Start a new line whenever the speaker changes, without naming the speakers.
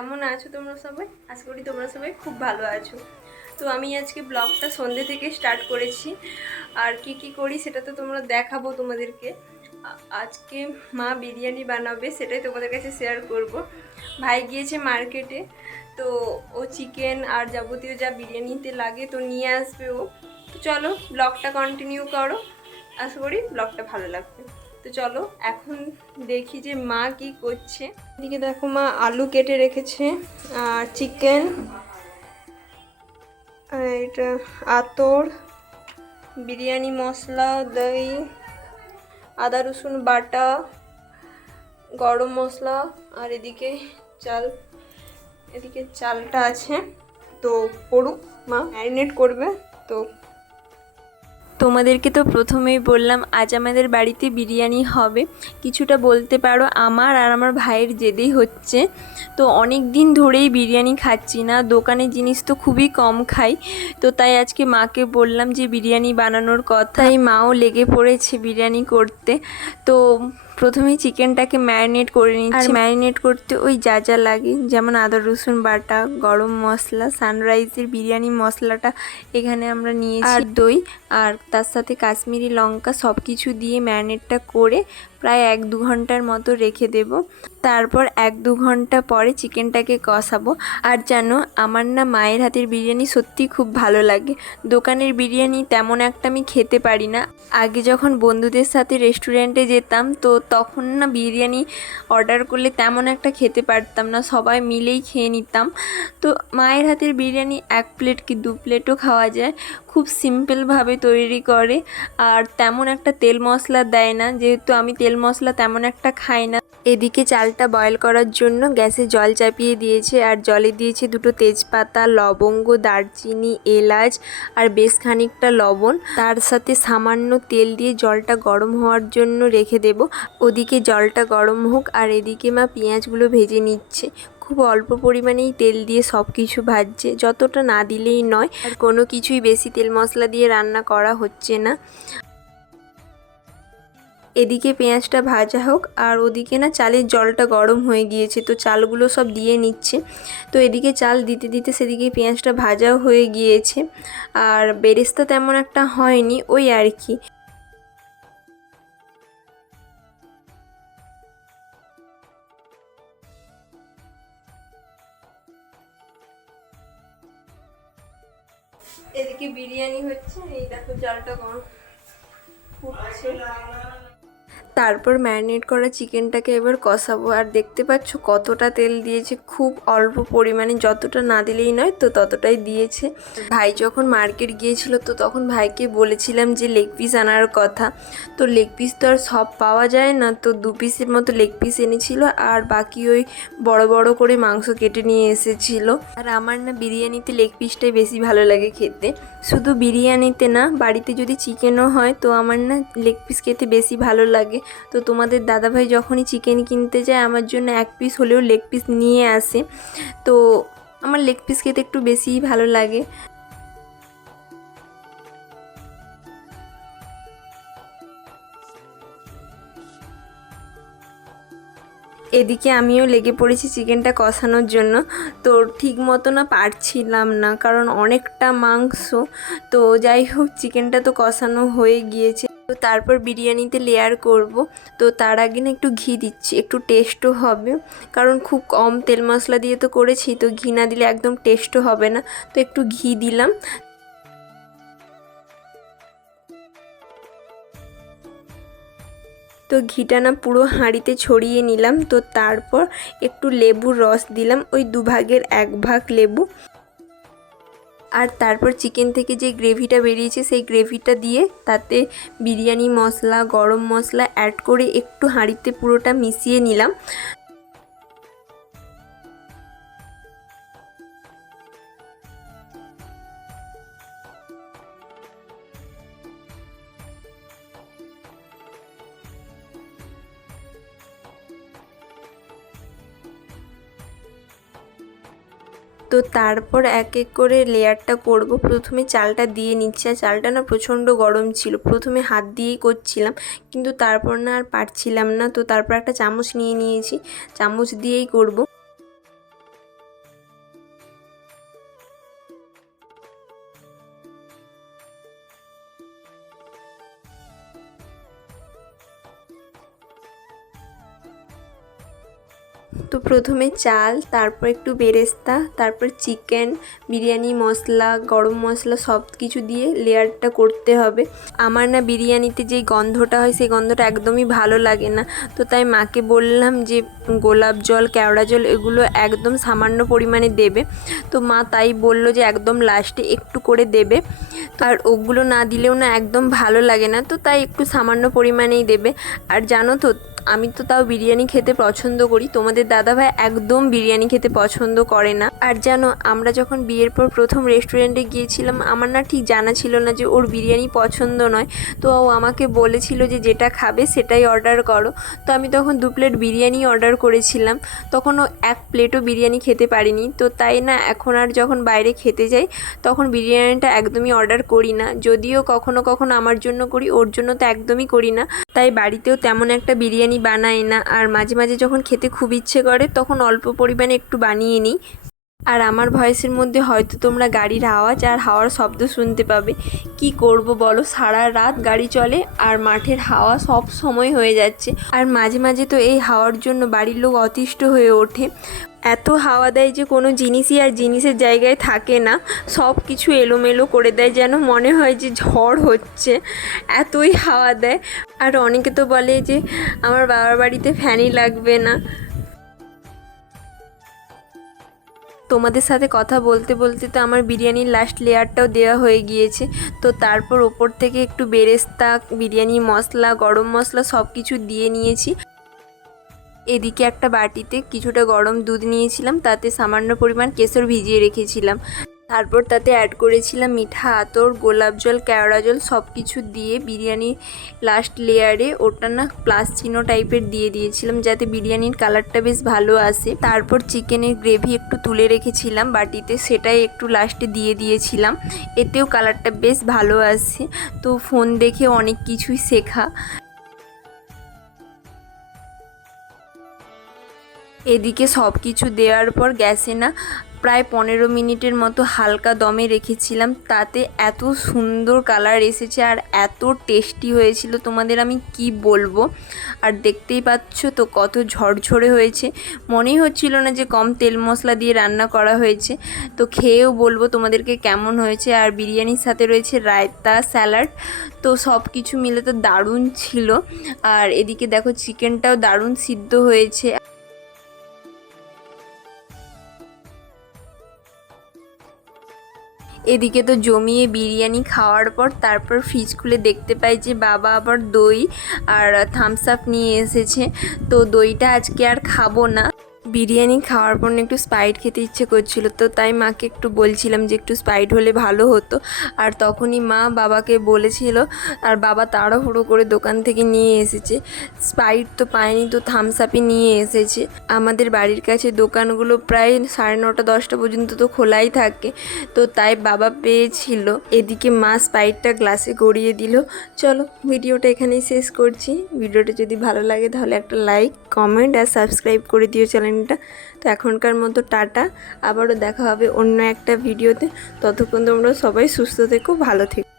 কেমন আছো তোমরা সবাই? আশা করি তোমরা সবাই খুব ভালো আছো। তো আমি আজকে ব্লগটা সন্ধ্যে থেকে স্টার্ট করেছি। আর কি কি করি সেটা তো তোমরা দেখাবো তোমাদেরকে। আজকে মা বিরিয়ানি বানাবে সেটাই তোমাদের কাছে শেয়ার করব। ভাই গিয়েছে মার্কেটে তো ও চিকেন আর যাবতীয় যা বিরিয়ানিতে লাগে তো নিয়ে আসবে ও। চলো ব্লগটা কন্টিনিউ করো। আশা করি ব্লগটা ভালো লাগবে। তো চলো, এখন দেখি যে মা কি করছে। এদিকে দেখো মা আলু কেটে রেখেছে আর চিকেন এটা আতর, বিরিয়ানি মশলা, দই, আদা রসুন বাটা, গরম মশলা, আর এদিকে চাল, এদিকে চালটা আছে। তো পড়ুক মা ম্যারিনেট করবে, তো তোমাদেরকে তো প্রথমেই বললাম, আজ আমাদের বাড়িতে বিরিয়ানি হবে। কিছুটা বলতে পারো, আমার আর আমার ভাইয়ের জেদেই হচ্ছে। তো অনেক দিন ধরেই বিরিয়ানি খাচ্ছি না, দোকানে জিনিস তো খুবই কম খাই। তো তাই আজকে মাকে বললাম যে বিরিয়ানি বানানোর কথাই মাও লেগে পড়েছে বিরিয়ানি করতে। তো প্রথমেই চিকেনটাকে ম্যারিনেট করে নিচ্ছি। আর ম্যারিনেট করতে ওই যা যা লাগে যেমন আদা রসুন বাটা গরম মশলা সানরাইজের বিরিয়ানি মশলাটা এখানে আমরা নিয়েছি। আর দই আর তার সাথে কাশ্মীরি লঙ্কা সব কিছু দিয়ে ম্যারিনেটটা করে প্রায় এক দু ঘণ্টার মতো রেখে দেব। তারপর এক দু ঘণ্টা পরে চিকেনটাকে কষাবো। আর জানো, আমার না মায়ের হাতের বিরিয়ানি সত্যি খুব ভালো লাগে। দোকানের বিরিয়ানি তেমন একটা আমি খেতে পারি না। আগে যখন বন্ধুদের সাথে রেস্টুরেন্টে যেতাম, তো তখন না বিরিয়ানি অর্ডার করলে তেমন একটা খেতে পারতাম না। সবাই মিলেই খেয়ে নিতাম। তো মায়ের হাতের বিরিয়ানি এক প্লেট কি দু প্লেটও খাওয়া যায়। খুব সিম্পলভাবে তৈরি করে আর তেমন একটা তেল মশলা দেয় না, যেহেতু আমি তেল মশলা তেমন একটা খাই না। এদিকে চালটা বয়েল করার জন্য গ্যাসে জল চাপিয়ে দিয়েছে আর জলে দিয়েছে দুটো তেজপাতা, লবঙ্গ, দারচিনি, এলাচ আর বেশ খানিকটা লবণ। তার সাথে সামান্য তেল দিয়ে জলটা গরম হওয়ার জন্য রেখে দেব। ওদিকে জলটা গরম হোক আর এদিকে মা পেঁয়াজগুলো ভেজে নিচ্ছে। খুব অল্প পরিমাণেই তেল দিয়ে সব কিছু ভাজছে। যতটা না দিলেই নয়, আর কোনো কিছুই বেশি তেল মশলা দিয়ে রান্না করা হচ্ছে না। এদিকে পেঁয়াজটা ভাজা হোক, আর ওদিকে না চালের জলটা গরম হয়ে গিয়েছে, তো চালগুলো সব দিয়ে নিচ্ছে। তো এদিকে চাল দিতে দিতে সেদিকে পেঁয়াজটা ভাজাও হয়ে গিয়েছে, আর বেরেস্তা তেমন একটা হয়নি, ওই আর কি। এদিকে বিরিয়ানি হচ্ছে এই দেখো চালটা গরম ফুটছে তারপর ম্যারিনেট করা চিকেনটাকে এবার কষাবো। আর দেখতে পাচ্ছ কতটা তেল দিয়েছে, খুব অল্প পরিমাণে, যতটা না দিলেই নয় তো ততটাই দিয়েছে। ভাই যখন মার্কেট গিয়েছিল তো তখন ভাইকে বলেছিলাম যে লেগ পিস আনার কথা। তো লেগ পিস তো আর সব পাওয়া যায় না, তো দু পিসের মতো লেগ পিস এনেছিল আর বাকি ওই বড় বড় করে মাংস কেটে নিয়ে এসেছিল। আর আমার না বিরিয়ানিতে লেগ পিসটাই বেশি ভালো লাগে খেতে। শুধু বিরিয়ানিতে না, বাড়িতে যদি চিকেনও হয় তো আমার না লেগ পিস খেতে বেশি ভালো লাগে। তো তোমাদের দাদাভাই যখনই চিকেন কিনতে যায়, আমার জন্য এক পিস হলেও লেগ পিস নিয়ে আসে। তো আমার লেগ পিস খেতে একটু বেশিই ভালো লাগে। এদিকে আমিও লেগে পড়েছি চিকেনটা কষানোর জন্য। তো ঠিক মতো না পারছিলাম না, কারণ অনেকটা মাংস। তো যাই হোক, চিকেনটা তো কষানো হয়ে গিয়েছে। তো তারপর বিরিয়ানিতে লেয়ার করব। তো তার আগে না একটু ঘি দিচ্ছি, একটু টেস্টও হবে। কারণ খুব কম তেল মশলা দিয়ে তো করেছি, তো ঘি না দিলে একদম টেস্টও হবে না। তো একটু ঘি দিলাম। তো ঘিটা না পুরো হাঁড়িতে ছড়িয়ে নিলাম। তো তারপর একটু লেবুর রস দিলাম, ওই দুভাগের এক ভাগ লেবু। আর তারপর চিকেন থেকে যে গ্রেভিটা বেরিয়েছে, সেই গ্রেভিটা দিয়ে তাতে বিরিয়ানি মশলা, গরম মশলা অ্যাড করে একটু হাঁড়িতে পুরোটা মিশিয়ে নিলাম। তো তারপর এক এক করে লেয়ারটা করব। প্রথমে চালটা দিয়ে নিচ্ছি। আর চালটা না প্রচণ্ড গরম ছিল। প্রথমে হাত দিয়েই করছিলাম। কিন্তু তারপর না আর পারছিলাম না। তো তারপর একটা চামচ নিয়ে নিয়েছি। চামচ দিয়েই করব। তো প্রথমে চাল, তারপর একটু বেরেস্তা, তারপর চিকেন, বিরিয়ানি, মশলা, গরম মশলা সব কিছু দিয়ে লেয়ারটা করতে হবে। আমার না বিরিয়ানিতে যেই গন্ধটা হয়, সেই গন্ধটা একদমই ভালো লাগে না। তো তাই মাকে বললাম যে, গোলাপ জল, কেওড়া জল এগুলো একদম সামান্য পরিমাণে দেবে। তো মা তাই বলল যে, একদম লাস্টে একটু করে দেবে। আর ওগুলো না দিলেও না একদম ভালো লাগে না। তো তাই একটু সামান্য পরিমাণেই দেবে। আর জানো তো আমি তো তাও বিরিয়ানি খেতে পছন্দ করি। তোমাদের দাদাভাই একদম বিরিয়ানি খেতে পছন্দ করে না। আর জানো, আমরা যখন বিয়ের পর প্রথম রেস্টুরেন্টে গিয়েছিলাম, আমার না ঠিক জানা ছিল না যে ওর বিরিয়ানি পছন্দ নয়। তো ও আমাকে বলেছিল যে যেটা খাবে সেটাই অর্ডার করো। তো আমি তখন দু প্লেট বিরিয়ানি অর্ডার করেছিলাম। তখন ও এক প্লেটও বিরিয়ানি খেতে পারিনি। তো তাই না, এখন আর যখন বাইরে খেতে যাই, তখন বিরিয়ানিটা একদমই অর্ডার করি না। যদিও কখনো কখনো আমার জন্য করি, ওর জন্য তো একদমই করি না। তাই বাড়িতেও তেমন একটা বিরিয়ানি বানাই না। আর মাঝে মাঝে যখন খেতে খুব ইচ্ছে করে, তখন অল্প পরিমাণে একটু বানিয়ে নিই। আর আমার ভয়েসের মধ্যে হয়তো তোমরা গাড়ির আওয়াজ আর হাওয়ার শব্দ শুনতে পাবে। কি করব বলো? সারা রাত গাড়ি চলে আর মাঠের হাওয়া সব সময় হয়ে যাচ্ছে। আর মাঝে মাঝে তো এই হাওয়ার জন্য বাড়ির লোক অতিষ্ঠ হয়ে ওঠে। এত হাওয়া দেয় যে কোনো জিনিসই আর জিনিসের জায়গায় থাকে না। সব কিছু এলোমেলো করে দেয় যেন মনে হয় যে ঝড় হচ্ছে। এতই হাওয়া দেয়। আর অনেকে তো বলে যে, আমার বাবার বাড়িতে ফ্যানই লাগবে না। তোমাদের সাথে কথা বলতে বলতে তো আমার বিরিয়ানির লাস্ট লেয়ারটাও দেওয়া হয়ে গিয়েছে। তো তারপর ওপর থেকে একটু বেরেস্তা, বিরিয়ানি মশলা, গরম মশলা সব কিছু দিয়ে নিয়েছি। এদিকে একটা বাটিতে কিছুটা গরম দুধ নিয়েছিলাম, তাতে সামান্য পরিমাণ কেশর ভিজিয়ে রেখেছিলাম। তারপর তাতে অ্যাড করেছিলাম মিঠা আতর, গোলাপ জল, কেওড়া জল সব কিছু দিয়ে বিরিয়ানি লাস্ট লেয়ারে ওটা না প্লাস চিহ্ন টাইপের দিয়ে দিয়েছিলাম যাতে বিরিয়ানির কালারটা বেশ ভালো আসে। তারপর চিকেনের গ্রেভি একটু তুলে রেখেছিলাম, বাটিতে সেটাই একটু লাস্টে দিয়ে দিয়েছিলাম। এতেও কালারটা বেশ ভালো আসে। তো ফোন দেখে অনেক কিছুই শেখা। এদিকে সব কিছু দেওয়ার পর গ্যাসে না প্রায় পনেরো মিনিটের মতো হালকা দমে রেখেছিলাম। তাতে এত সুন্দর কালার এসেছে আর এত টেস্টি হয়েছিল। তোমাদের আমি কি বলব? আর দেখতেই পাচ্ছ তো কত ঝরঝরে হয়েছে। মনেই হচ্ছিল না যে কম তেল মশলা দিয়ে রান্না করা হয়েছে। তো খেয়েও বলব তোমাদেরকে কেমন হয়েছে। আর বিরিয়ানির সাথে রয়েছে রায়তা স্যালাড। তো সব কিছু মিলে তো দারুণ ছিল। আর এদিকে দেখো, চিকেনটাও দারুণ সিদ্ধ হয়েছে। এদিকে তো জমিয়ে বিরিয়ানি খাওয়ার পর তারপর ফ্রিজ খুলে দেখতে পাই যে বাবা আবার দই আর থামস আপ নিয়ে এসেছে। তো দইটা আজকে আর খাব না। বিরিয়ানি খাওয়ার পর একটু স্পাইট খেতে ইচ্ছে করছিল, তো তাই মাকে একটু বলছিলাম যে একটু স্পাইট হলে ভালো হতো। আর তখনই মা বাবাকে বলেছিল, আর বাবা তাড়াহুড়ো করে দোকান থেকে নিয়ে এসেছে। স্পাইট তো পায়নি তো থামস আপই নিয়ে এসেছে। আমাদের বাড়ির কাছে দোকানগুলো প্রায় সাড়ে নটা, দশটা পর্যন্ত তো খোলাই থাকে, তো তাই বাবা পেয়েছিল। এদিকে মা স্পাইটটা গ্লাসে গড়িয়ে দিল। চলো ভিডিওটা এখানেই শেষ করছি। ভিডিওটা যদি ভালো লাগে তাহলে একটা লাইক কমেন্ট আর সাবস্ক্রাইব করে দিও চ্যানেলটা তো এখনকার মতো টাটা। আবারও দেখা হবে অন্য একটা ভিডিওতে। ততক্ষণ তোমরা সবাই সুস্থ থেকো, ভালো থেকো।